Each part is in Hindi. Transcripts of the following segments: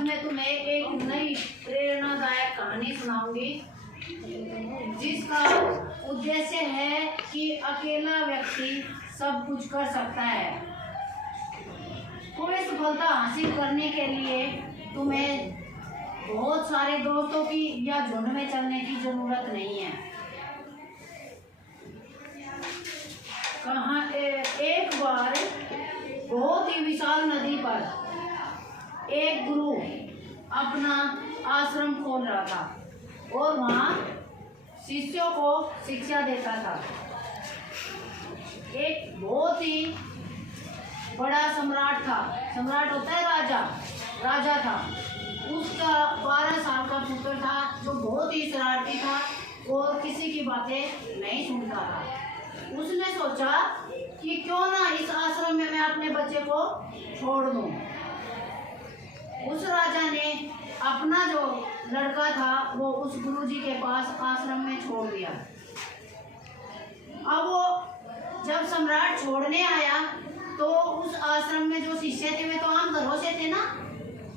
आज मैं तुम्हें एक नई प्रेरणादायक कहानी सुनाऊंगी जिसका उद्देश्य है कि अकेला व्यक्ति सब कुछ कर सकता है। कोई सफलता हासिल करने के लिए तुम्हें बहुत सारे दोस्तों की या झुंड में चलने की जरूरत नहीं है। एक बार बहुत ही विशाल नदी पर एक गुरु अपना आश्रम खोल रहा था और वहाँ शिष्यों को शिक्षा देता था। एक बहुत ही बड़ा सम्राट था। सम्राट होता है राजा था। उसका 12 साल का पुत्र था जो बहुत ही शरारती था और किसी की बातें नहीं सुनता था। उसने सोचा कि क्यों ना इस आश्रम में मैं अपने बच्चे को छोड़ दूं। उस राजा ने अपना जो लड़का था वो उस गुरुजी के पास आश्रम में छोड़ दिया। अब वो जब सम्राट छोड़ने आया तो उस आश्रम में जो शिष्य थे वे तो आम घरों से थे ना,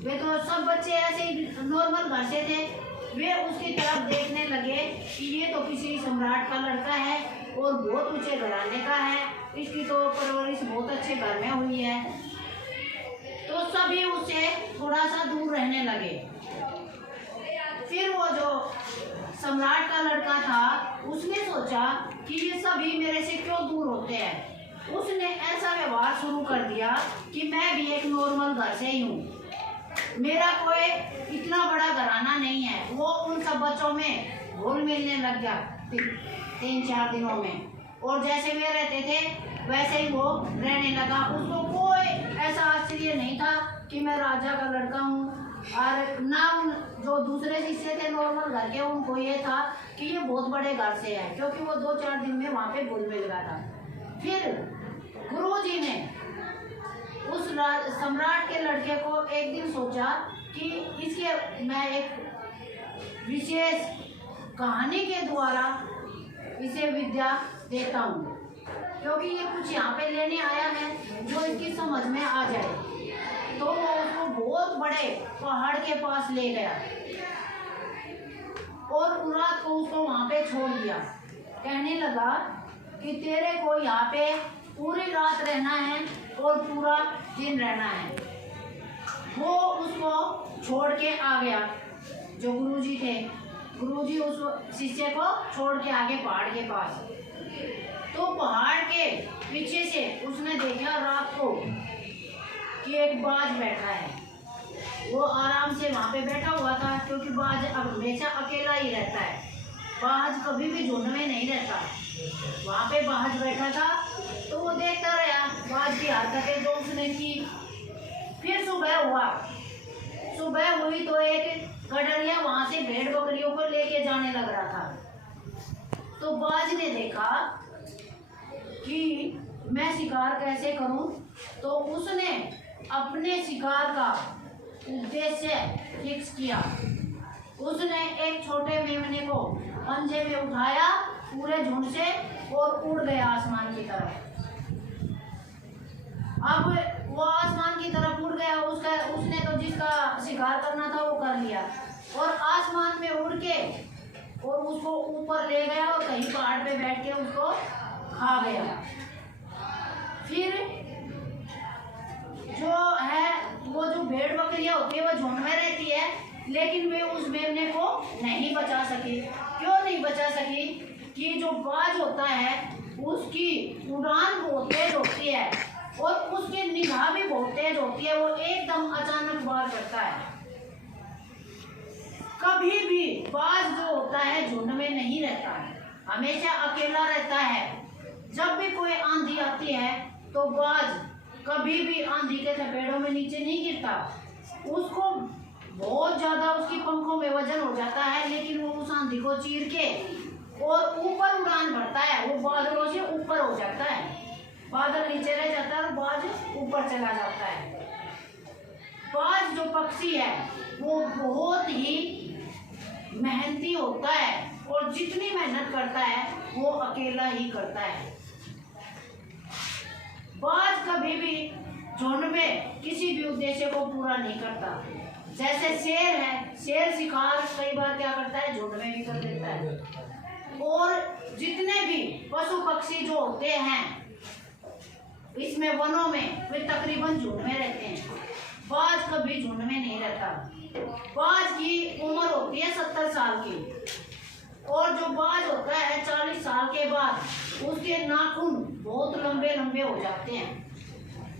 वे तो सब बच्चे ऐसे ही नॉर्मल घर से थे। वे उसकी तरफ देखने लगे कि ये तो किसी सम्राट का लड़का है और बहुत ऊंचे घराने का है, इसकी तो परवरिश बहुत अच्छे घर में हुई है। तो सभी उससे थोड़ा सा दूर रहने लगे। फिर वो जो सम्राट का लड़का था उसने सोचा कि ये सभी मेरे से क्यों दूर होते हैं। उसने ऐसा व्यवहार शुरू कर दिया कि मैं भी एक नॉर्मल घर से ही हूँ, मेरा कोई इतना बड़ा घराना नहीं है। वो उन सब बच्चों में घुल मिलने लग गया 3-4 दिनों में, और जैसे वे रहते थे वैसे ही वो रहने लगा। उसको कोई ऐसा आश्चर्य नहीं था कि मैं राजा का लड़का हूँ, और ना उन जो दूसरे शिष्य थे नॉर्मल घर के उनको ये था कि ये बहुत बड़े घर से है, क्योंकि वो 2-4 दिन में वहाँ पे घुल मिल गया था। फिर गुरुजी ने उस सम्राट के लड़के को एक दिन सोचा कि इसके मैं एक विशेष कहानी के द्वारा इसे विद्या देता हूँ, क्योंकि ये कुछ यहाँ पे लेने आया है जो इसकी समझ में आ जाए। तो वो उसको बहुत बड़े पहाड़ के पास ले गया और रात को उसको वहाँ पे छोड़ दिया। कहने लगा कि तेरे को यहाँ पे पूरी रात रहना है और पूरा दिन रहना है। वो उसको छोड़ के आ गया। जो गुरुजी थे, गुरुजी उस शिष्य को छोड़ के आगे पहाड़ के पास। तो पहाड़ के पीछे से उसने देखा रात को कि एक बाज बैठा है। वो आराम से वहाँ पे बैठा हुआ था, क्योंकि बाज हमेशा अकेला ही रहता है, बाज कभी भी झुंड में नहीं रहता। वहाँ पे बाज बैठा था तो वो देखता रहा बाज की हरकतें जो उसने की। फिर सुबह हुई तो एक गडरिया वहाँ से भेड़ बकरियों को लेके जाने लग रहा था। तो बाज ने देखा कि मैं शिकार कैसे करूं, तो उसने अपने शिकार का उद्देश्य फिक्स किया। उसने एक छोटे मेमने को पंजे में उठाया पूरे झुंड से और उड़ गया आसमान की तरफ। अब वो आसमान की तरफ उड़ गया। उसने तो जिसका शिकार करना था वो कर लिया, और आसमान में उड़ के और उसको ऊपर ले गया और कहीं पहाड़ पे बैठ के उसको खा गया। फिर जो है वो जो भेड़ बकरियां होती है वो झुंड में रहती है, लेकिन वे उस मेमने को नहीं बचा सकी। क्यों नहीं बचा सकी? कि जो बाज होता है उसकी उड़ान बहुत तेज होती है और उसकी निगाह भी बहुत तेज होती है। वो एकदम अचानक वार करता है। कभी भी बाज जो होता है झुंड में नहीं रहता है, हमेशा अकेला रहता है। जब भी कोई आंधी आती है तो बाज कभी भी आंधी के थपेड़ों में नीचे नहीं गिरता। उसको बहुत ज्यादा उसकी पंखों में वजन हो जाता है, लेकिन वो उस आंधी को चीर के और ऊपर उड़ान भरता है। वो बादलों से ऊपर हो जाता है, बादल नीचे रह जाता है और बाज ऊपर चला जाता है। बाज जो पक्षी है वो बहुत ही मेहनती होता है, और जितनी मेहनत करता है वो अकेला ही करता है। बाज कभी भी झुंड में किसी भी उद्देश्य को पूरा नहीं करता। जैसे शेर है, शेर शिकार कई बार क्या करता है, झुंड में भी कर देता है। और जितने भी पशु पक्षी जो होते हैं इसमें वनों में, वे तकरीबन झुंड में रहते हैं। बाज कभी झुंड में नहीं रहता। बाज की उम्र होती है 70 साल की, और जो बाज होता है 40 साल के बाद उसके नाखून बहुत लंबे लंबे हो जाते हैं,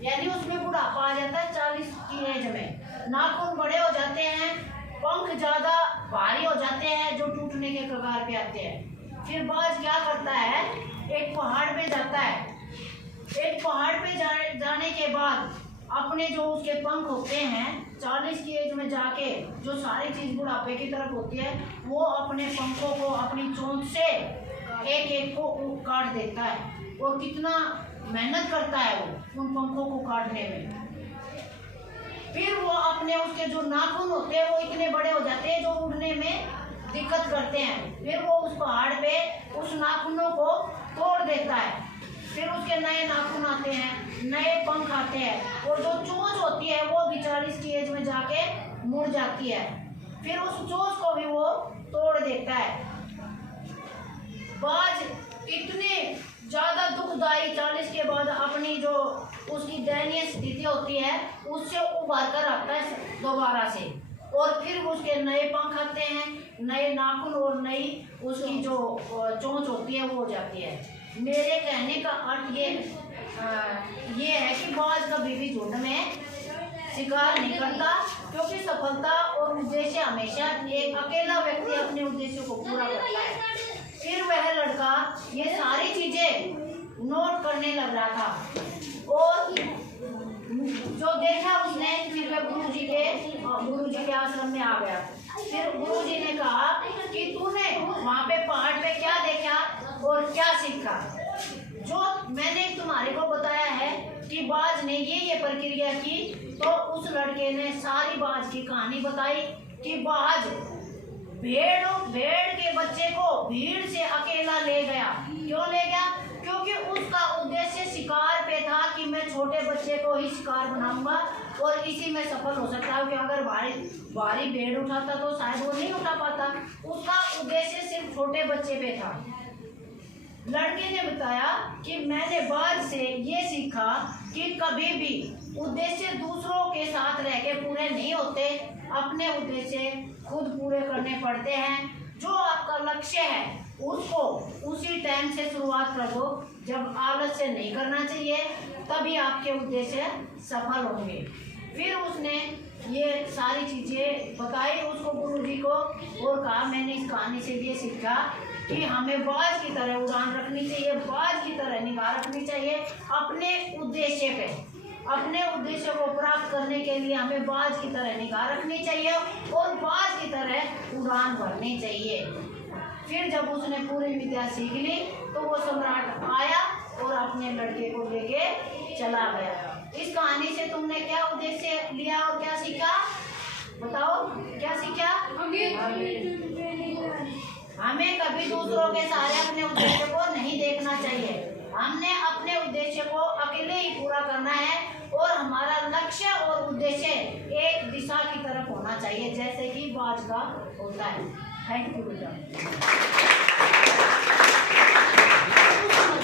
यानी उसमें बुढ़ापा आ जाता है। 40 की एज में नाखून बड़े हो जाते हैं, पंख ज्यादा भारी हो जाते हैं जो टूटने के कगार पे आते हैं। फिर बाज क्या करता है, एक पहाड़ पे जाता है। एक पहाड़ पे जाने के बाद अपने जो उसके पंख होते हैं, 40 की एज में जाके जो सारी चीज बुढ़ापे की तरफ होती है, वो अपने पंखों को अपनी चोंच से एक एक को काट देता है। और कितना मेहनत करता है वो उन पंखों को काटने में। फिर वो अपने उसके जो नाखून होते हैं वो इतने बड़े हो जाते हैं जो उड़ने में दिक्कत करते हैं। फिर वो उस पहाड़ पे उस नाखूनों को तोड़ देता है। फिर उसके नए नाखून आते हैं, नए पंख आते हैं, और जो चोंच होती है वो भी 40 की एज में जाके मुड़ जाती है। फिर उस चोंच को भी वो तोड़ देता है। बाज इतने ज्यादा दुखदाई 40 के बाद अपनी जो उसकी दयनीय स्थिति होती है उससे उभर कर आता है दोबारा से, और फिर उसके नए पंख आते हैं, नए नाखून और नई उसकी जो चोंच होती है वो हो जाती है। मेरे कहने का अर्थ ये है कि बाज कभी भी झुंड में शिकार नहीं करता, क्योंकि सफलता और उद्देश्य हमेशा एक अकेला व्यक्ति अपने उद्देश्य को पूरा करता है। फिर वह लड़का ये सारी चीजें नोट करने लग रहा था, और जो देखा उसने, फिर वह गुरुजी के आश्रम में आ गया। फिर गुरुजी ने कहा कि तूने वहाँ पे पहाड़ पे क्या देखा और क्या सीखा। जो मैंने तुम्हारे को बताया है कि बाज ने ये प्रक्रिया की, तो उस लड़के ने सारी बाज की कहानी बताई कि बाज भेड़ के बच्चे को भीड़ से अकेला ले गया। क्यों ले गया? क्योंकि उसका उद्देश्य शिकार पे था कि मैं छोटे बच्चे को ही शिकार बनाऊंगा और इसी में सफल हो सकता है। कि अगर भारी भेड़ उठाता तो शायद वो नहीं उठा पाता। उसका उद्देश्य सिर्फ छोटे बच्चे पे था। लड़के ने बताया कि मैंने बाज से ये सीखा कि कभी भी उद्देश्य दूसरों के साथ रह के पूरे नहीं होते, अपने उद्देश्य खुद पूरे करने पड़ते हैं। जो आपका लक्ष्य है उसको उसी टाइम से शुरुआत कर दो, जब आलस से नहीं करना चाहिए, तभी आपके उद्देश्य सफल होंगे। फिर उसने ये सारी चीजें बताई उसको गुरुजी को, और कहा मैंने इस कहानी से ये सीखा कि हमें बाज की तरह उड़ान रखनी चाहिए, बाज की तरह निगाह रखनी चाहिए अपने उद्देश्य पे। अपने उद्देश्य को प्राप्त करने के लिए हमें बाज की तरह निगाह रखनी चाहिए और बाज की तरह उड़ान भरनी चाहिए। फिर जब उसने पूरी विद्या सीख ली तो वो सम्राट आया और अपने लड़के को लेके चला गया। इस कहानी से तुमने क्या उद्देश्य लिया और क्या सीखा? बताओ क्या सीखा? हमें कभी दूसरों के सारे अपने उद्देश्य को नहीं देखना चाहिए। हमने अपने उद्देश्य को अकेले ही पूरा करना है, और हमारा लक्ष्य और उद्देश्य एक दिशा की तरफ होना चाहिए, जैसे कि बाज का होता है। थैंक यू बेटा।